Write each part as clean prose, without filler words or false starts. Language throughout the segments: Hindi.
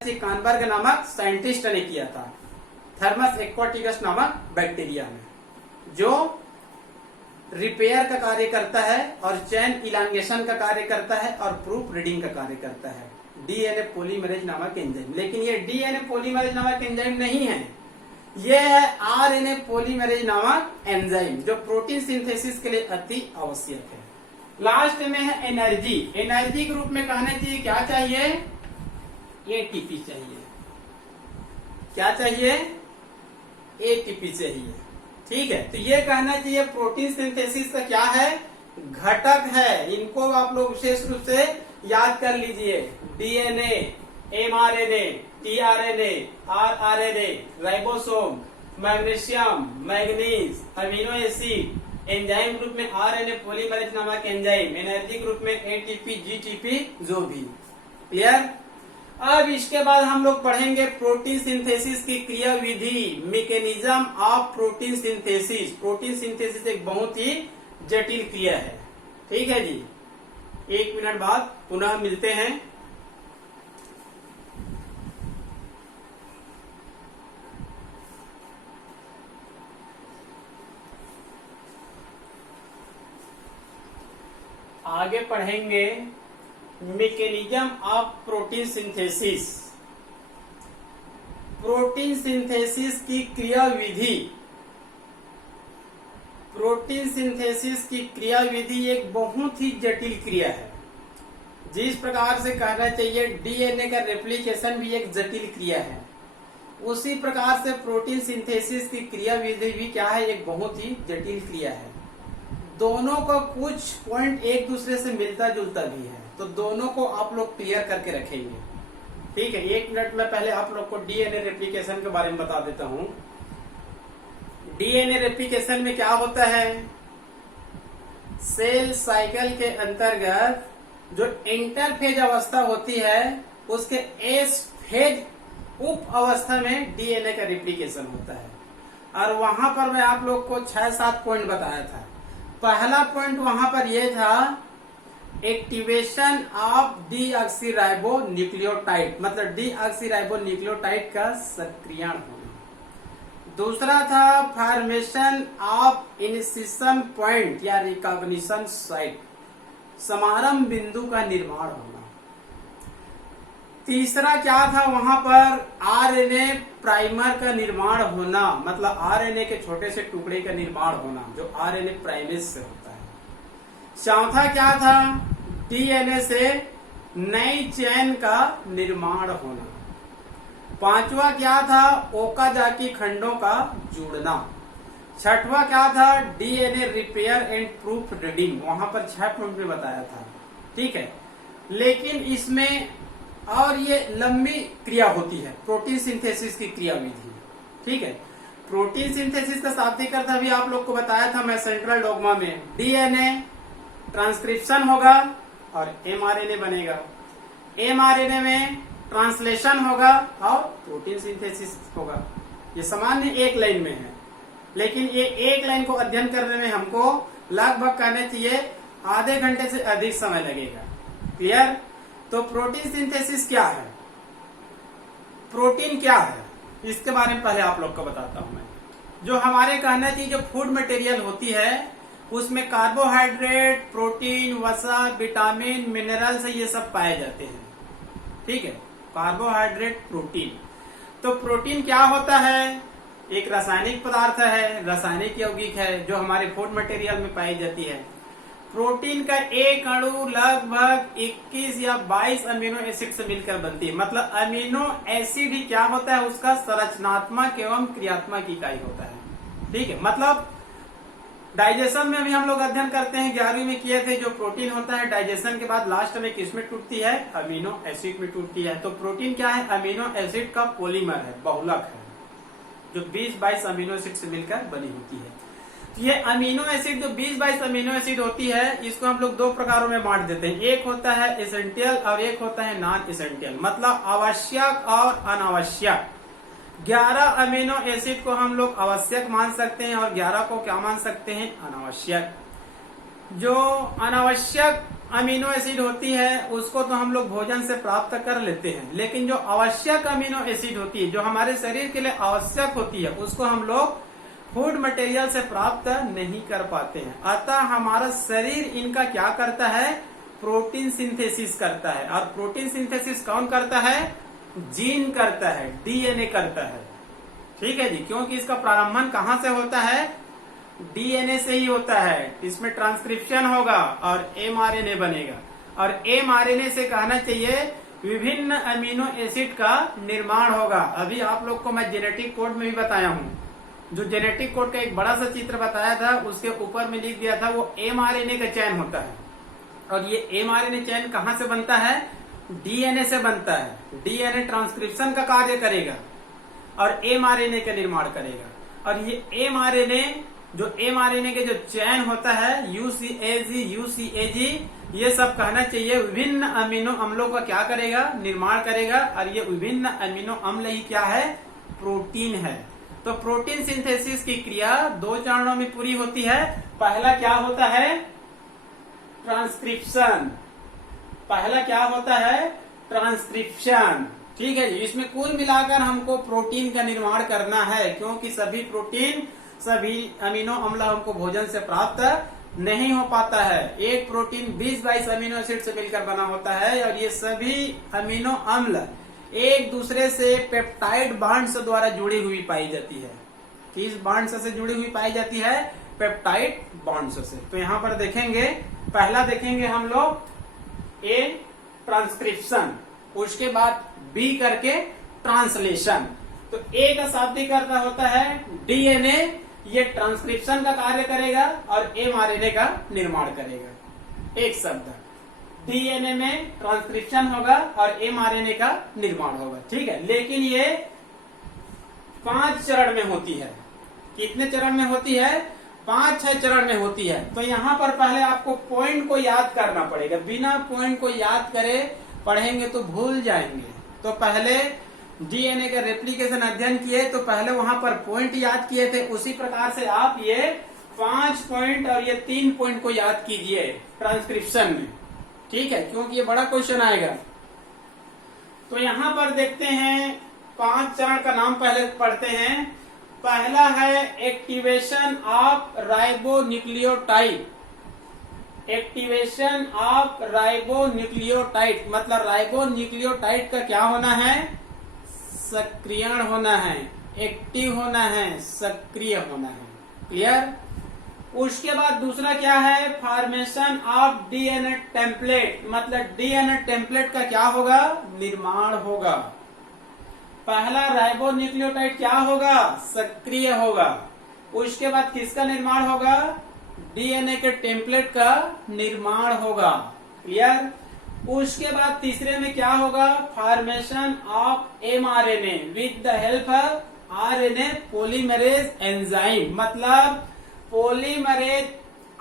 कानबर्ग नामक साइंटिस्ट ने किया था थर्मस एक्वाटिकस नामक बैक्टीरिया में, जो रिपेयर का कार्य करता है और चेन इलांगेशन का कार्य करता है और प्रूफ रीडिंग का कार्य करता है, डीएनए पॉलीमरेज नामक एंजाइम। लेकिन ये डीएनए पॉलीमरेज नामक एंजाइम नहीं है, ये है आरएनए पॉलीमरेज नामक एंजाइम, जो प्रोटीन सिंथेसिस के लिए अति आवश्यक है। लास्ट में है एनर्जी। एनर्जी के रूप में कहना चाहिए क्या चाहिए? एटीपी चाहिए। क्या चाहिए? एटीपी चाहिए। ठीक है, तो ये कहना चाहिए प्रोटीन सिंथेसिस का क्या है? घटक है। इनको आप लोग विशेष रूप से याद कर लीजिए। DNA, mRNA, tRNA, rRNA, ribosome, magnesium, manganese, amino acid, enzyme group में आरएनए पॉलीमरेज नामक एंजाइम, एनर्जी ग्रुप में एटीपी, जीटीपी, जो भी। क्लियर? अब इसके बाद हम लोग पढ़ेंगे प्रोटीन सिंथेसिस की क्रिया विधि, mechanism of protein synthesis. Protein synthesis एक बहुत ही जटिल क्रिया है। ठीक है जी, 1 मिनट बाद पुनः मिलते हैं। आगे पढ़ेंगे mechanism of protein synthesis. Protein synthesis की क्रिया विधि। प्रोटीन सिंथेसिस की क्रिया विधि एक बहुत ही जटिल क्रिया है। जिस प्रकार से कहना चाहिए डीएनए का रेप्लिकेशन भी एक जटिल क्रिया है, उसी प्रकार से प्रोटीन सिंथेसिस की क्रिया विधि भी क्या है? एक बहुत ही जटिल क्रिया है। दोनों का कुछ पॉइंट एक दूसरे से मिलता जुलता भी है, तो दोनों को आप लोग क्लियर करके रखेंगे। ठीक है, 1 मिनट में पहले आप लोग को डीएनए रेप्लिकेशन के बारे में बता देता हूं। डीएनए रेप्लिकेशन में क्या होता है? सेल साइकिल के अंतर्गत जो इंटरफेज अवस्था होती है, उसके एस फेज उप अवस्था में डीएनए का रेप्लिकेशन होता है। और वहां पर मैं आप लोग को 6-7 पॉइंट बताया था। पहला पॉइंट वहां पर यह था एक्टिवेशन ऑफ डीऑक्सीराइबो न्यूक्लियोटाइड, मतलब डीऑक्सीराइबो न्यूक्लियोटाइड का सक्रियण होना। दूसरा था फॉर्मेशन ऑफ इनिशिएशन पॉइंट या रिकॉग्निशन साइट, समारंभ बिंदु का निर्माण होना। तीसरा क्या था? वहां पर आरएनए प्राइमर का निर्माण होना, मतलब आरएनए के छोटे से टुकड़े का निर्माण होना, जो आरएनए प्राइमेज से होता है। चौथा क्या था? डीएनए से नई चेन का निर्माण होना। पांचवा क्या था? ओकाजाकी खंडों का जुड़ना। छठवा क्या था? DNA repair and proof reading. वहां पर 6 पॉइंट में बताया था। ठीक है, लेकिन इसमें और ये लंबी क्रिया होती है प्रोटीन सिंथेसिस की क्रिया विधि। ठीक है, प्रोटीन सिंथेसिस का शाब्दिक अर्थ अभी आप लोग को बताया था मैं सेंट्रल डोग्मा में। डीएनए ट्रांसक्रिप्शन होगा और एमआरएनए बनेगा। एमआरएनए में ट्रांसलेशन होगा और प्रोटीन सिंथेसिस होगा। ये सामान्य एक लाइन में है, लेकिन ये एक लाइन को अध्ययन करने में हमको लगभग कहना चाहिए आधे घंटे से अधिक समय लगेगा। क्लियर? तो प्रोटीन सिंथेसिस क्या है, प्रोटीन क्या है, इसके बारे में पहले आप लोग को बताता हूं मैं। जो हमारे कहना चाहिए जो फूड मटेरियल होती है, उसमें कार्बोहाइड्रेट, प्रोटीन, वसा, विटामिन, मिनरल्स ये सब पाए जाते हैं। ठीक है, कार्बोहाइड्रेट, प्रोटीन। तो प्रोटीन क्या होता है? एक रासायनिक पदार्थ है, रासायनिक यौगिक है, जो हमारे फूड मटेरियल में पाई जाती है। प्रोटीन का एक अणु लगभग 21 या 22 अमीनो एसिड से मिलकर बनती है। मतलब अमीनो एसिड ही क्या होता है? उसका संरचनात्मक एवं क्रियात्मक इकाई होता है। ठीक है, मतलब डाइजेशन में भी हम लोग अध्ययन करते हैं, 11वीं में किए थे। जो प्रोटीन होता है डाइजेशन के बाद लास्ट में किसमें टूटती है? अमीनो एसिड में टूटती है। तो प्रोटीन क्या है? अमीनो एसिड का पॉलीमर है, बहुलक है, जो 20-22 अमीनो एसिड से मिलकर बनी होती है। ये अमीनो एसिड जो 20-22 अमीनो एसिड होती है, इसको हम लोग 2 प्रकारों में बांट देते हैं। एक होता है एसेंशियल और एक होता है नॉन एसेंशियल, मतलब आवश्यक और अनावश्यक। 11 अमीनो एसिड को हम लोग आवश्यक मान सकते हैं और 11 को क्या मान सकते हैं? अनावश्यक। जो अनावश्यक अमीनो एसिड होती है उसको तो हम लोग भोजन से प्राप्त कर लेते हैं, लेकिन जो आवश्यक अमीनो एसिड होती है, जो हमारे शरीर के लिए आवश्यक होती है, उसको हम लोग फूड मटेरियल से प्राप्त नहीं कर पाते हैं। अतः हमारा शरीर इनका क्या करता है, प्रोटीन सिंथेसिस करता है। और प्रोटीन सिंथेसिस कौन करता है, जीन करता है, डीएनए करता है। ठीक है जी, क्योंकि इसका प्रारंभन कहाँ से होता है, डीएनए से ही होता है। इसमें ट्रांसक्रिप्शन होगा और एमआरएनए बनेगा, और एमआरएनए से कहना चाहिए विभिन्न अमीनो एसिड का निर्माण होगा। अभी आप लोग को मैं जेनेटिक कोड में भी बताया हूँ, जो जेनेटिक कोड का एक बड़ा सा चित्र बताया था, उसके ऊपर में लिख दिया था वो एमआरएनए का चयन होता है। और ये एमआरएनए चयन कहाँ से बनता है, डीएनए से बनता है। डीएनए ट्रांसक्रिप्शन का कार्य करेगा और एमआरएनए का निर्माण करेगा। और ये एमआरएनए के जो चयन होता है, यूसीएजी, ये सब कहना चाहिए विभिन्न अमीनो अम्लों का क्या करेगा, निर्माण करेगा। और ये विभिन्न अमीनो अम्ल ही क्या है, प्रोटीन है। तो प्रोटीन सिंथेसिस की क्रिया 2 चरणों में पूरी होती है। पहला क्या होता है, ट्रांसक्रिप्शन। पहला क्या होता है, ट्रांसक्रिप्शन। ठीक है जी, इसमें कुल मिलाकर हमको प्रोटीन का निर्माण करना है, क्योंकि सभी प्रोटीन, सभी अमीनो अम्ल हमको भोजन से प्राप्त नहीं हो पाता है। एक प्रोटीन 20-22 अमीनो एसिड से मिलकर बना होता है, और ये सभी अमीनो अम्ल एक दूसरे से पेप्टाइड बांड्स द्वारा जुड़ी हुई पाई जाती है। किस बांड्स से जुड़ी हुई पाई जाती है, पेप्टाइड बांड्स से। तो यहाँ पर देखेंगे, पहला देखेंगे हम लोग ए ट्रांसक्रिप्शन, उसके बाद बी करके ट्रांसलेशन। तो ए का शाब्दिक अर्थ होता है डीएनए, ये ट्रांसक्रिप्शन का कार्य करेगा और एमआरएनए का निर्माण करेगा। एक शब्द, डीएनए में ट्रांसक्रिप्शन होगा और एमआरएनए का निर्माण होगा। ठीक है, लेकिन ये 5 चरण में होती है। कितने चरण में होती है, 5-6 चरण में होती है। तो यहाँ पर पहले आपको पॉइंट को याद करना पड़ेगा, बिना पॉइंट को याद करे पढ़ेंगे तो भूल जाएंगे। तो पहले डीएनए का रेप्लिकेशन अध्ययन किए तो पहले वहां पर पॉइंट याद किए थे, उसी प्रकार से आप ये 5 पॉइंट और ये 3 पॉइंट को याद कीजिए ट्रांसक्रिप्शन में। ठीक है, क्योंकि ये बड़ा क्वेश्चन आएगा। तो यहाँ पर देखते हैं 5 चरण का नाम पहले पढ़ते हैं। पहला है activation of ribonucleotide. Activation of ribonucleotide मतलब राइबोन्यूक्लियोटाइड का क्या होना है, सक्रियण होना है, एक्टिव होना है, सक्रिय होना है। क्लियर। उसके बाद दूसरा क्या है, फॉर्मेशन ऑफ डीएनए टेम्पलेट, मतलब डीएनए टेम्पलेट का क्या होगा, निर्माण होगा। पहला राइबोन्यूक्लियोटाइड क्या होगा, सक्रिय होगा। उसके बाद किसका निर्माण होगा, डीएनए के टेम्पलेट का निर्माण होगा। क्लियर। उसके बाद तीसरे में क्या होगा, formation of mRNA with the help of RNA polymerase enzyme, मतलब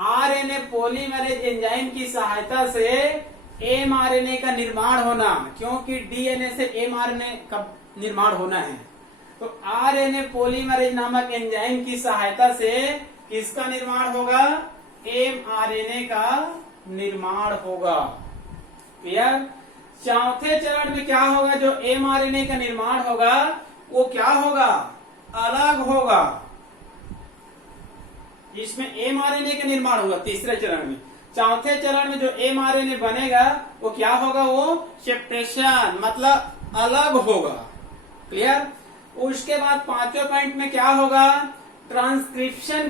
आरएनए पॉलीमरेज एंजाइम की सहायता से एमआरएनए का निर्माण होना, क्योंकि डीएनए से एमआरएनए का निर्माण होना है। तो आरएनए पॉलीमरेज नामक एंजाइम की सहायता से किसका निर्माण होगा, एमआरएनए का निर्माण होगा। क्लियर। चौथे चरण में क्या होगा, जो एमआरएनए का निर्माण होगा वो क्या होगा, अलग होगा। इसमें एमआरएनए का निर्माण होगा तीसरे चरण में। चौथे चरण में जो एमआरएनए बनेगा वो क्या होगा, वो सेपरेशन मतलब अलग होगा। क्लियर। उसके बाद 5वें पॉइंट में क्या होगा, ट्रांसक्रिप्शन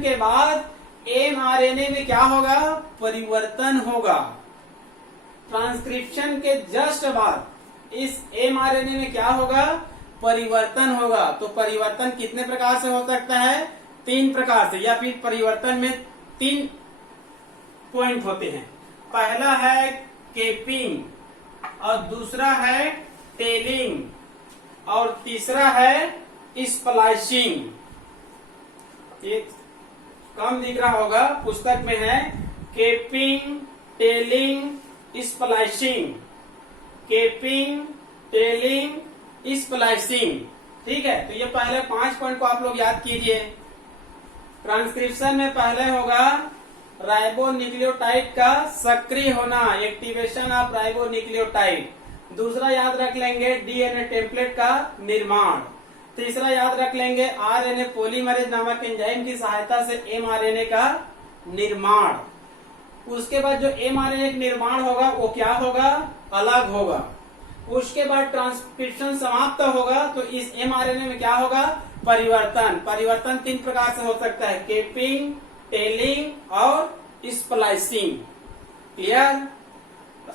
के बाद एमआरएनए में क्या होगा, परिवर्तन होगा। ट्रांसक्रिप्शन के जस्ट बाद इस एमआरएनए में क्या होगा, परिवर्तन होगा। तो परिवर्तन कितने प्रकार से हो सकता है, 3 प्रकार से, या फिर परिवर्तन में 3 पॉइंट होते हैं। पहला है केपिंग, और दूसरा है टेलिंग, और तीसरा है स्प्लाइसिंग। एक कम दिख रहा होगा, पुस्तक में है capping, tailing, splicing. Capping, tailing, splicing. ठीक है, तो ये पहले 5 पॉइंट को आप लोग याद कीजिए। ट्रांसक्रिप्शन में पहले होगा राइबोन्यूक्लियोटाइड का सक्रिय होना, एक्टिवेशन ऑफ राइबोन्यूक्लियोटाइड। दूसरा याद रख लेंगे डीएनए टेम्पलेट का निर्माण। तीसरा याद रख लेंगे आरएनए पॉलीमरेज नामक एंजाइम की सहायता से एमआरएनए का निर्माण। उसके बाद जो एमआरएनए का निर्माण होगा वो क्या होगा, अलग होगा। उसके बाद ट्रांसक्रिप्शन समाप्त होगा तो इस एमआरएनए में क्या होगा, परिवर्तन। परिवर्तन 3 प्रकार से हो सकता है, केपिंग, टेलिंग और स्प्लाइसिंग। क्लियर?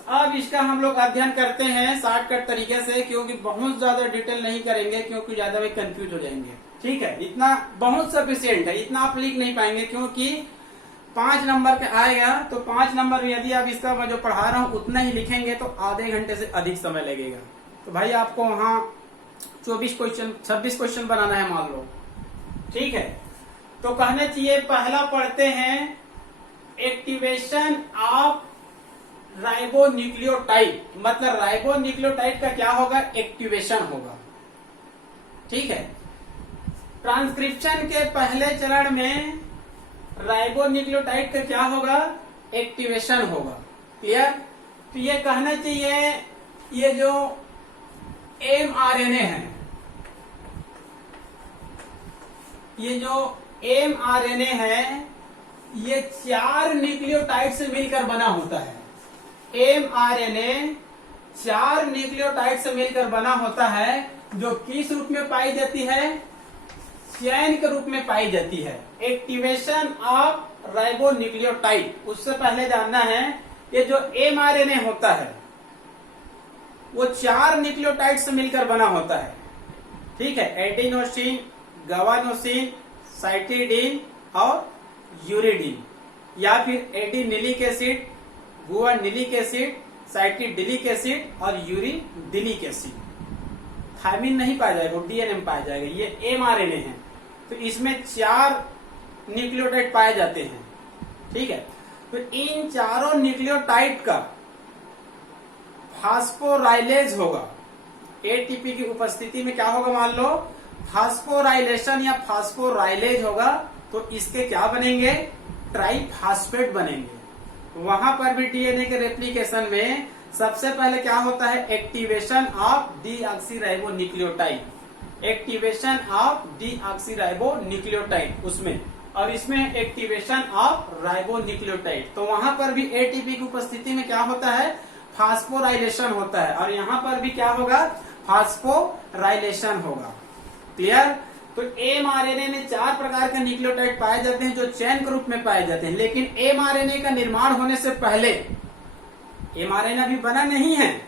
अब इसका हम लोग अध्ययन करते हैं शॉर्टकट तरीके से, क्योंकि बहुत ज्यादा डिटेल नहीं करेंगे, क्योंकि ज्यादा में कंफ्यूज हो जाएंगे। ठीक है, इतना बहुत सफिशिएंट है, इतना आप लिख नहीं पाएंगे, क्योंकि 5 नंबर का आएगा तो 5 नंबर में यदि आप इसका मैं जो पढ़ा रहा हूँ उतना ही लिखेंगे तो आधे घंटे से अधिक समय लगेगा। तो भाई आपको वहाँ 26 क्वेश्चन बनाना है मान लो। ठीक है, तो कहने चाहिए पहला पढ़ते हैं एक्टिवेशन ऑफ राइबोन्यूक्लियोटाइड। मतलब राइबोन्यूक्लियोटाइड का क्या होगा, एक्टिवेशन होगा। ठीक है, ट्रांसक्रिप्शन के पहले चरण में राइबोन्यूक्लियोटाइड का क्या होगा, एक्टिवेशन होगा। क्लियर? तो ये कहना चाहिए ये जो एमआरएनए है, ये जो एमआरएनए है ये 4 न्यूक्लियोटाइड से मिलकर बना होता है। एमआरएनए 4 न्यूक्लियोटाइड से मिलकर बना होता है, जो किस रूप में पाई जाती है, चैन के रूप में पाई जाती है। एक्टिवेशन ऑफ राइबोन्यूक्लियोटाइड, उससे पहले जानना है ये जो एमआरएनए होता है वो 4 न्यूक्लियोटाइड से मिलकर बना होता है। ठीक है, एडिनोसिन, गवानोसिन, साइटिडीन और यूरिडीन, या फिर adenylic acid, guanylic acid, cytidylic acid और यूरिडिलिक एसिड। थायमिन नहीं पाया जाएगा, डीएनए में पाया जाएगा। ये एमआरएनए है, तो इसमें 4 न्यूक्लियोटाइड पाए जाते हैं। ठीक है, तो इन चारों न्यूक्लियोटाइड का फास्फोराइलेज होगा। एटीपी की उपस्थिति में क्या होगा, मान लो फास्फोराइलेशन या फास्फोराइलेज होगा, तो इसके क्या बनेंगे, ट्राइफास्फेट बनेंगे। वहां पर भी डीएनए के रेप्लिकेशन में सबसे पहले क्या होता है, activation of deoxyribonucleotide. Activation of deoxyribonucleotide उसमें, और इसमें एक्टिवेशन ऑफ राइबोन्यूक्लियोटाइड। तो वहां पर भी एटीपी की उपस्थिति में क्या होता है, फास्फोराइलेशन होता है, और यहाँ पर भी क्या होगा, फास्फोराइलेशन होगा। क्लियर? तो एमआरएनए में 4 प्रकार के न्यूक्लियोटाइड पाए जाते हैं जो चैन के रूप में पाए जाते हैं। लेकिन एमआरएनए का निर्माण होने से पहले, एमआरएनए अभी बना नहीं है,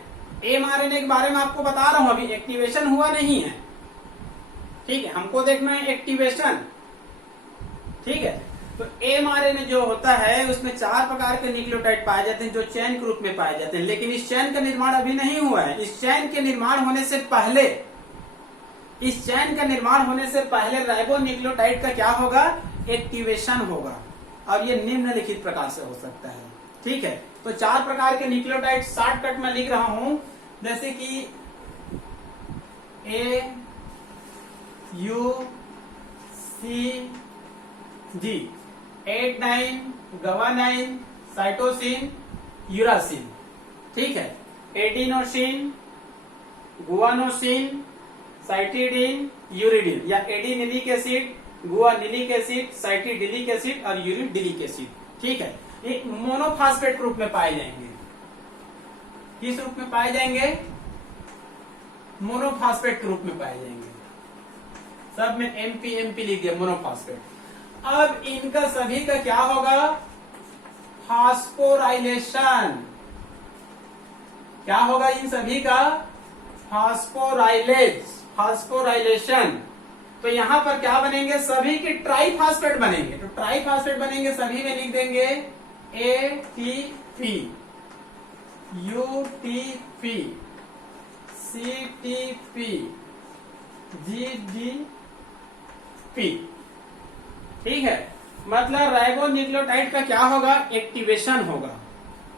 एमआरएनए के बारे में आपको बता रहा हूं, अभी एक्टिवेशन हुआ नहीं है। ठीक है, हमको देखना है एक्टिवेशन। ठीक है, तो एमआरएनए जो होता है उसमें 4 प्रकार के न्यूक्लियोटाइड पाए जाते हैं जो चैन के रूप में पाए जाते हैं। लेकिन इस चैन का निर्माण अभी नहीं हुआ है। इस चैन के निर्माण होने से पहले, इस चैन का निर्माण होने से पहले राइबोन्यूक्लियोटाइड का क्या होगा, एक्टिवेशन होगा। और ये निम्नलिखित प्रकार से हो सकता है। ठीक है, तो 4 प्रकार के न्यूक्लियोटाइड शॉर्टकट में लिख रहा हूं, जैसे कि A U C G, adenine, guanine, cytosine, uracil. ठीक है, एडिनोसिन, गुआनोसिन, साइटिडीन, यूरिडीन, या adenylic acid, guanylic acid, cytidylic acid और यूरिडिलिक एसिड। ठीक है, ये मोनोफॉस्फेट रूप में पाए जाएंगे। किस रूप में पाए जाएंगे, मोनोफॉस्फेट के रूप में पाए जाएंगे। सब में एमपी लिख दिया, मोनोफॉस्फेट। अब इनका सभी का क्या होगा, फास्फोराइलेशन। क्या होगा इन सभी का, फास्फोराइलेशन। तो यहां पर क्या बनेंगे, सभी के ट्राइफास्फेट बनेंगे। तो ट्राइफास्फेट बनेंगे, सभी में लिख देंगे एटीपी, यूटीपी, सीटीपी, जीडीपी। ठीक है, मतलब राइबोन्यूक्लियोटाइड का क्या होगा, एक्टिवेशन होगा।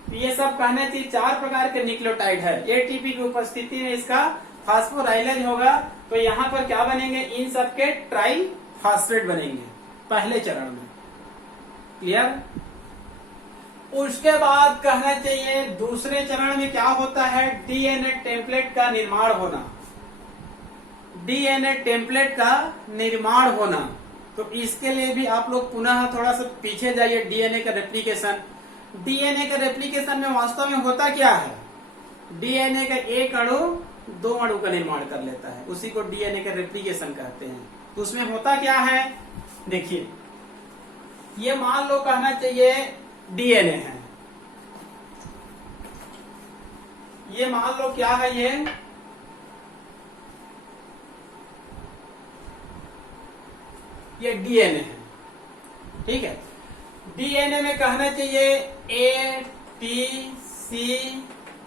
तो ये सब कहने चाहिए 4 प्रकार के न्यूक्लियोटाइड है। एटीपी की उपस्थिति में इसका फास्फोराइलेज होगा, तो यहाँ पर क्या बनेंगे, इन सब के ट्राइफास्फेट बनेंगे पहले चरण में। क्लियर? उसके बाद कहना चाहिए दूसरे चरण में क्या होता है, डीएनए टेम्पलेट का निर्माण होना। डीएनए टेम्पलेट का निर्माण होना, तो इसके लिए भी आप लोग पुनः थोड़ा सा पीछे जाइए। डीएनए का रेप्लिकेशन, डीएनए का रेप्लिकेशन में वास्तव में होता क्या है, डीएनए का एक अणु दो अणु का निर्माण कर लेता है, उसी को डीएनए का रेप्लिकेशन कहते हैं। तो उसमें होता क्या है, देखिए ये मान लो कहना चाहिए डीएनए है, ये मान लो क्या है, ये डीएनए है, ठीक है। डीएनए में कहना चाहिए ए टी सी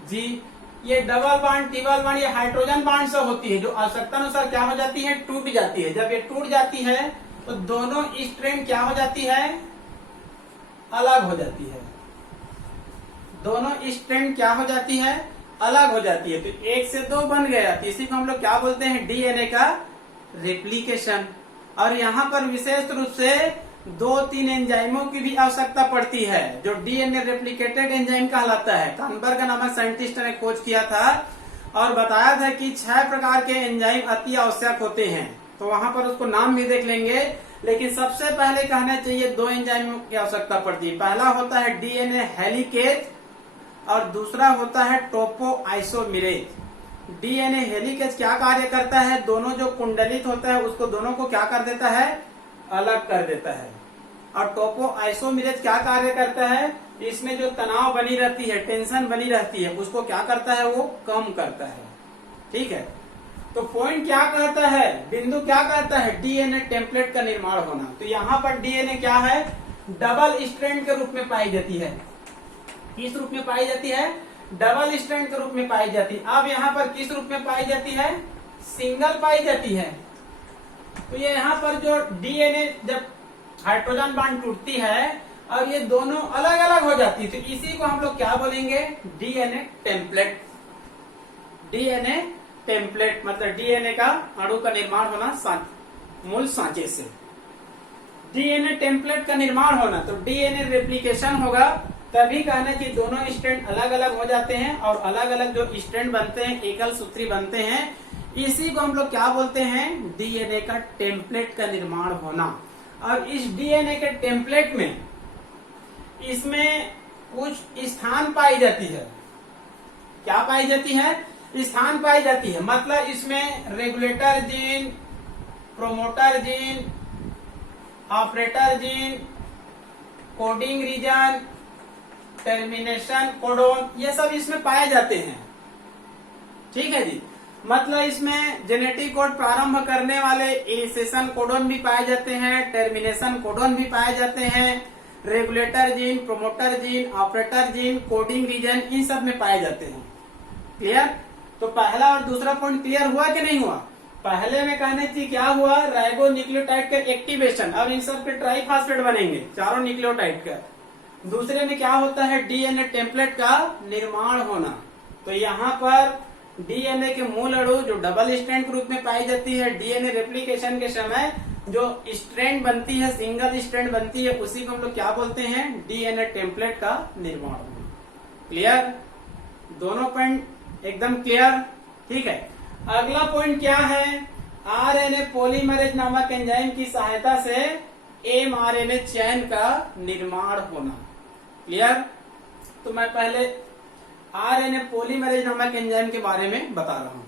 जी, ये डबल बांड ट्रिपल बांड ये हाइड्रोजन बांड से होती है, जो आवश्यकता अनुसार क्या हो जाती है, टूट जाती है। जब ये टूट जाती है तो दोनों स्ट्रैंड क्या हो जाती है, अलग हो जाती है। दोनों स्ट्रैंड क्या हो जाती है, अलग हो जाती है। तो एक से दो बन गया, तो इसी को हम लोग क्या बोलते हैं, डीएनए का रेप्लिकेशन। और यहाँ पर विशेष रूप से 2-3 एंजाइमों की भी आवश्यकता पड़ती है, जो डीएनए रेप्लिकेटेड एंजाइम कहलाता है। कानबर्ग नामक साइंटिस्ट ने खोज किया था और बताया था कि 6 प्रकार के एंजाइम अति आवश्यक होते हैं, तो वहां पर उसको नाम भी देख लेंगे। लेकिन सबसे पहले कहना चाहिए 2 एंजाइमों की आवश्यकता पड़ती है। पहला होता है डीएनए हेलिकेज और दूसरा होता है टोपो आइसोमेरेज। डीएनए हेलिकेज क्या कार्य करता है, दोनों जो कुंडलित होता है उसको दोनों को क्या कर देता है, अलग कर देता है। और टोपो आइसोमेरेज क्या कार्य करता है, इसमें जो तनाव बनी रहती है, टेंशन बनी रहती है, उसको क्या करता है, वो कम करता है। ठीक है, तो पॉइंट क्या कहता है, बिंदु क्या कहता है, डीएनए टेम्पलेट का निर्माण होना। तो यहाँ पर डीएनए क्या है, डबल स्ट्रैंड के रूप में पाई जाती है। किस रूप में पाई जाती है, डबल स्ट्रैंड के रूप में पाई जाती है। अब यहाँ पर किस रूप में पाई जाती है, सिंगल पाई जाती है। तो ये यहाँ पर जो डीएनए जब हाइड्रोजन बांड टूटती है और ये दोनों अलग अलग हो जाती है, तो इसी को हम लोग क्या बोलेंगे, डीएनए टेम्पलेट। डीएनए टेम्पलेट मतलब डीएनए का अणु का निर्माण होना मूल सांचे से। डीएनए टेम्पलेट का निर्माण होना, तो डीएनए रेप्लिकेशन होगा, तभी कहना कि दोनों स्ट्रैंड अलग अलग हो जाते हैं और अलग अलग जो स्ट्रैंड बनते हैं, एकल सूत्री बनते हैं, इसी को हम लोग क्या बोलते हैं, डीएनए का टेम्पलेट का निर्माण होना। और इस डीएनए के टेम्पलेट में इसमें कुछ स्थान पाई जाती है। क्या पाई जाती है, स्थान पाई जाती है। मतलब इसमें regulator gene, promoter gene, operator gene, coding reason, termination codon, ये सब इसमें पाए जाते हैं। ठीक है जी, मतलब इसमें जेनेटिक कोड प्रारंभ करने वाले इनिशिएशन कोडोन भी पाए जाते हैं, टर्मिनेशन कोडोन भी पाए जाते हैं, regulator gene, promoter gene, operator gene, coding region, इन सब में पाए जाते हैं। क्लियर, तो पहला और दूसरा पॉइंट क्लियर हुआ कि नहीं हुआ। पहले में कहने चाहिए क्या हुआ, राइबो न्यूक्लियोटाइड का एक्टिवेशन, अब इन सब के ट्राइफॉस्फेट बनेंगे, चारों न्यूक्लियोटाइड का। दूसरे में क्या होता है, डीएनए टेम्पलेट का निर्माण होना। तो यहाँ पर डीएनए के मूल अणु जो डबल स्ट्रैंड के रूप में पाई जाती है, डीएनए रेप्लिकेशन के समय जो स्ट्रैंड बनती है, सिंगल स्ट्रैंड बनती है, उसी को हम लोग क्या बोलते हैं, डीएनए टेम्पलेट का निर्माण होना। क्लियर, दोनों पॉइंट एकदम क्लियर। ठीक है, अगला पॉइंट क्या है, आरएनए पॉलीमरेज नामक एंजाइम की सहायता से एमआरएनए चैन का निर्माण होना। क्लियर, तो मैं पहले आरएनए पॉलीमरेज नामक एंजाइम के बारे में बता रहा हूं।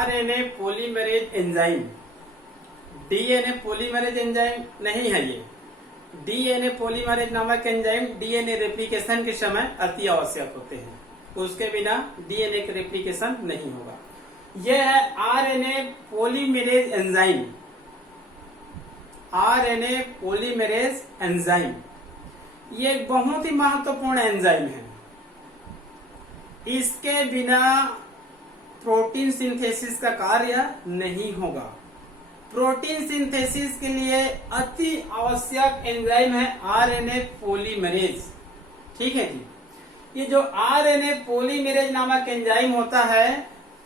RNA polymerase enzyme, DNA polymerase enzyme नहीं है ये। डीएनए पॉलीमरेज नामक एंजाइम डीएनए रेप्लिकेशन के समय अति आवश्यक होते हैं, उसके बिना डीएनए का रेप्लिकेशन नहीं होगा। यह है RNA polymerase enzyme. RNA polymerase enzyme ये एक बहुत ही महत्वपूर्ण एंजाइम है। इसके बिना प्रोटीन सिंथेसिस का कार्य नहीं होगा। प्रोटीन सिंथेसिस के लिए अति आवश्यक एंजाइम है आरएनए पॉलीमरेज। ठीक है जी। ये जो आरएनए पॉलीमरेज नामक एंजाइम होता है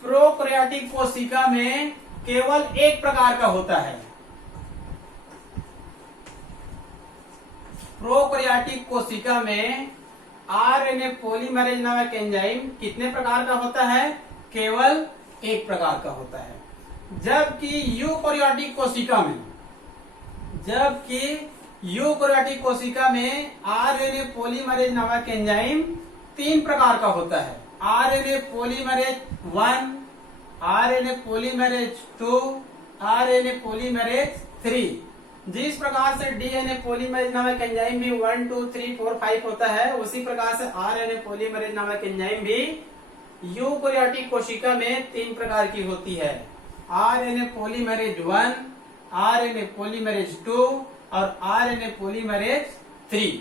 प्रोकैरियोटिक कोशिका में केवल एक प्रकार का होता है। प्रोकैरियोटिक कोशिका में आरएनए पॉलीमरेज नामक एंजाइम कितने प्रकार का होता है? केवल एक प्रकार का होता है। जबकि यूकैरियोटिक कोशिका में आरएनए पॉलीमरेज नामक एंजाइम 3 प्रकार का होता है। RNA polymerase 1, RNA polymerase 2, RNA polymerase 3। जिस प्रकार से डीएनए पॉलीमरेज नामक एंजाइम भी 1, 2, 3, 4, 5 होता है, उसी प्रकार से आरएनए पॉलीमरेज नामक एंजाइम भी यूकैरियोटिक कोशिका में 3 प्रकार की होती है। आरएनए पॉलीमरेज 1, आरएनए पॉलीमरेज 2 और आरएनए पॉलीमरेज 3।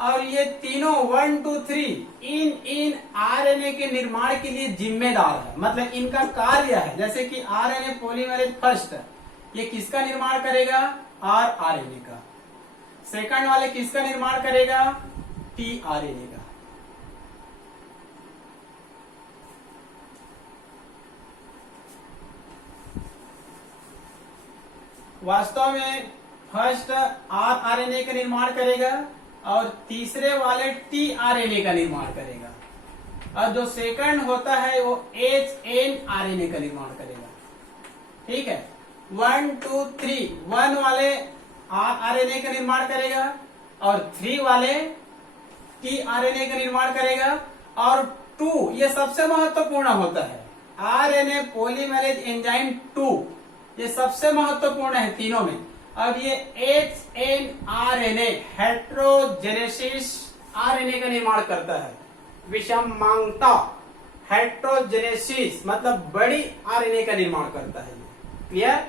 और ये तीनों 1, 2, 3 इन आरएनए के निर्माण के लिए जिम्मेदार है। मतलब इनका कार्य है। जैसे कि आरएनए पॉलीमरेज फर्स्ट ये किसका निर्माण करेगा? आरएनए का। सेकंड वाले किसका निर्माण करेगा? टीआरएनए का। वास्तव में फर्स्ट आरएनए का निर्माण करेगा और तीसरे वाले टीआरएनए का निर्माण करेगा और जो सेकंड होता है वो एचएनआरएनए का निर्माण करेगा। ठीक है। 1, 2, 3 1 वाले आरएनए का निर्माण करेगा और 3 वाले टीआरएनए का निर्माण करेगा और 2 ये सबसे महत्वपूर्ण होता है। आरएनए पॉलीमरेज एंजाइम 2 ये सबसे महत्वपूर्ण है तीनों में। अब ये एचएनआरएनए हेट्रोजेनेसिस आरएनए का निर्माण करता है। विषमांगता हेट्रोजेनेसिस मतलब बड़ी आरएनए का निर्माण करता है। क्लियर?